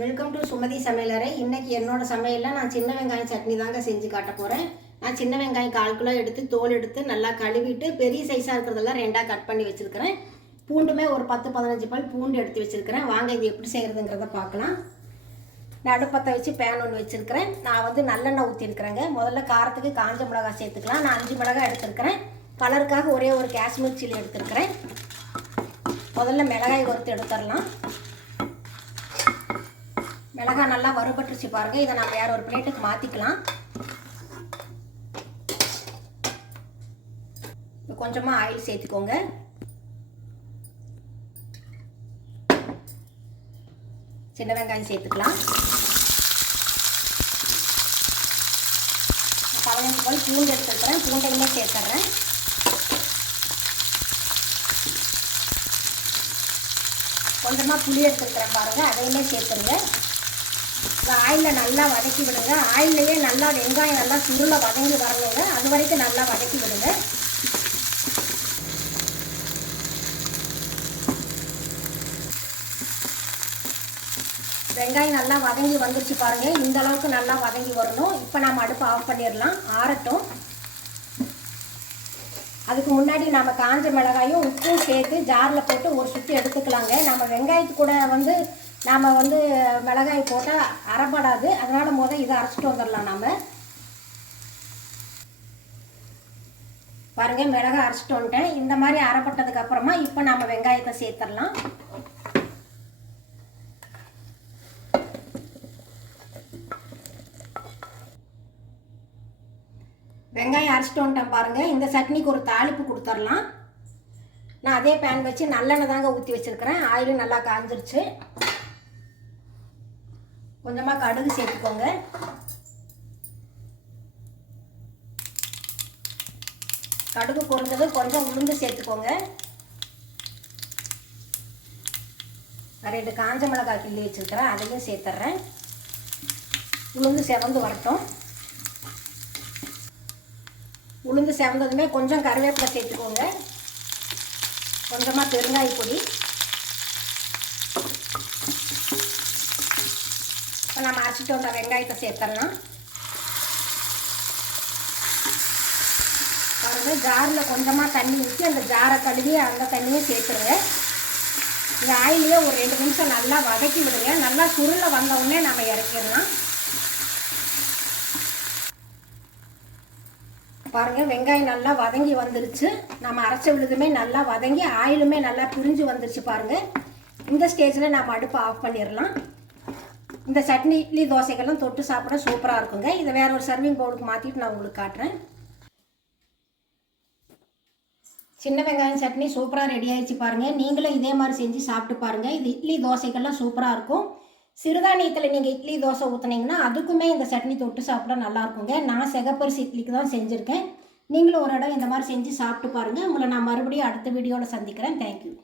Welcome to Sumathi சமையலறை. இன்னைக்கு என்னோடய சமையலில் நான் சின்ன வெங்காயம் சட்னி தாங்க செஞ்சு காட்ட போகிறேன் நான் சின்ன வெங்காயம் கால் கிலோ எடுத்து தோல் எடுத்து நல்லா கழுவிட்டு பெரிய சைஸாக இருக்கிறதெல்லாம் ரெண்டாக கட் பண்ணி வச்சுருக்கிறேன். பூண்டுமே ஒரு பத்து பதினஞ்சு பல் பூண்டு எடுத்து வச்சுருக்கிறேன். வாங்க இது எப்படி செய்கிறதுங்கிறத பார்க்கலாம். நான் அடுப்பத்தை வச்சு பேன் ஒன்று வச்சுருக்கிறேன். நான் வந்து நல்லெண்ணெய் ஊற்றிருக்கிறேங்க முதல்ல காரத்துக்கு காஞ்ச மிளகாய் சேர்த்துக்கலாம். நான் அஞ்சு மிளகாய் எடுத்துருக்கிறேன். கலருக்காக ஒரே ஒரு காஷ்மீர் சில்லி எடுத்துருக்கிறேன். முதல்ல மிளகாய் வறுத்து எடுத்துடலாம். மிளகாய் நல்லா வறுபட்டுருச்சு பாருங்கள் இதை நம்ம வேறு ஒரு பிளேட்டுக்கு மாற்றிக்கலாம் கொஞ்சமாக ஆயில் சேர்த்துக்கோங்க. சின்ன வெங்காயம் சேர்த்துக்கலாம். பதினஞ்சு பல் பூண்டு எடுத்துருக்குறேன் பூண்டையுமே சேர்த்துட்றேன் கொஞ்சமாக புளி எடுத்துருக்குறேன் பாருங்கள் அதையுமே சேர்த்துருங்க. ஆயிலில் நல்லா வதக்கி விடுங்க. ஆயிலையே நல்லா வெங்காயம் நல்லா சுருளை வதங்கி வரணுங்க. அது வரைக்கும் நல்லா வதக்கி விடுங்க. வெங்காயம் நல்லா வதங்கி வந்துருச்சு பாருங்கள் இந்த அளவுக்கு நல்லா வதங்கி வரணும். இப்போ நம்ம அடுப்பை ஆஃப் பண்ணிடலாம். ஆறட்டும். அதுக்கு முன்னாடி நம்ம காஞ்ச மிளகாயும் உப்பும் சேர்த்து ஜாரில் போட்டு ஒரு சுற்றி எடுத்துக்கலாங்க. நம்ம வெங்காயத்து கூட வந்து நாம் வந்து மிளகாய் போட்டால் அரைப்படாது. அதனால் முதல் இதை அரைச்சிட்டு வந்துடலாம் நாம். பாருங்கள் மிளகாய் அரைச்சிட்டு வந்துட்டேன். இந்த மாதிரி அரைப்பட்டதுக்கப்புறமா இப்போ நாம் வெங்காயத்தை சேர்த்துடலாம். வெங்காயம் அரைச்சிட்டு வந்துட்டேன் பாருங்கள் இந்த சட்னிக்கு ஒரு தாளிப்பு கொடுத்துர்லாம் நான் அதே பேன் வச்சு நல்லெண்ணெய் தாங்க ஊற்றி வச்சுருக்கிறேன். ஆயிலும் நல்லா காஞ்சிருச்சு. கொஞ்சமாக கடுகு சேர்த்துக்கோங்க. கடுகு பொருந்தது கொஞ்சம் உளுந்து சேர்த்துக்கோங்க. ரெண்டு காஞ்ச மிளகாய் கிள்ளி வச்சுருக்கிறேன் அதையும் சேர்த்துட்றேன் உளுந்து செவந்து வரட்டும். உளுந்து செவந்ததுமே கொஞ்சம் கருவேப்பிலை சேர்த்துக்கோங்க. கொஞ்சமாக பெருங்காய பொடி இப்போ நம்ம அரைச்சிட்டு வந்த வெங்காயத்தை சேர்த்துடலாம் பாருங்கள் ஜாரில் கொஞ்சமாக தண்ணி ஊற்றி அந்த ஜாரை கழுவி அந்த தண்ணியை சேர்த்துருங்க. இந்த ஆயிலையே ஒரு ரெண்டு நிமிஷம் நல்லா வதக்கி விடுங்க. நல்லா சுருளை வந்தவுடனே நம்ம இறக்கிடலாம். பாருங்கள் வெங்காயம் நல்லா வதங்கி வந்துருச்சு. நம்ம அரைச்ச விழுதுமே நல்லா வதங்கி ஆயிலுமே நல்லா பிரிஞ்சு வந்துருச்சு பாருங்கள் இந்த ஸ்டேஜில் நம்ம அடுப்பை ஆஃப் பண்ணிடலாம். இந்த சட்னி இட்லி தோசைகள்லாம் தொட்டு சாப்பிட சூப்பராக இருக்குங்க. இதை வேறு ஒரு சர்விங் பவுலுக்கு மாற்றிட்டு நான் உங்களுக்கு காட்டுறேன். சின்ன வெங்காயம் சட்னி சூப்பராக ரெடி ஆகிடுச்சு பாருங்கள் நீங்களும் இதே மாதிரி செஞ்சு சாப்பிட்டு பாருங்கள் இது இட்லி தோசைகள்லாம் சூப்பராக இருக்கும். சிறுதானியத்தில் நீங்கள் இட்லி தோசை ஊற்றுனீங்கன்னா அதுக்குமே இந்த சட்னி தொட்டு சாப்பிட நல்லா இருக்குங்க. நான் செகப்பரிசி இட்லிக்கு தான் செஞ்சுருக்கேன். நீங்களும் ஒரு இடம் இந்த மாதிரி செஞ்சு சாப்பிட்டு பாருங்கள் உங்களை நான் மறுபடியும் அடுத்த வீடியோவில் சந்திக்கிறேன். தேங்க்யூ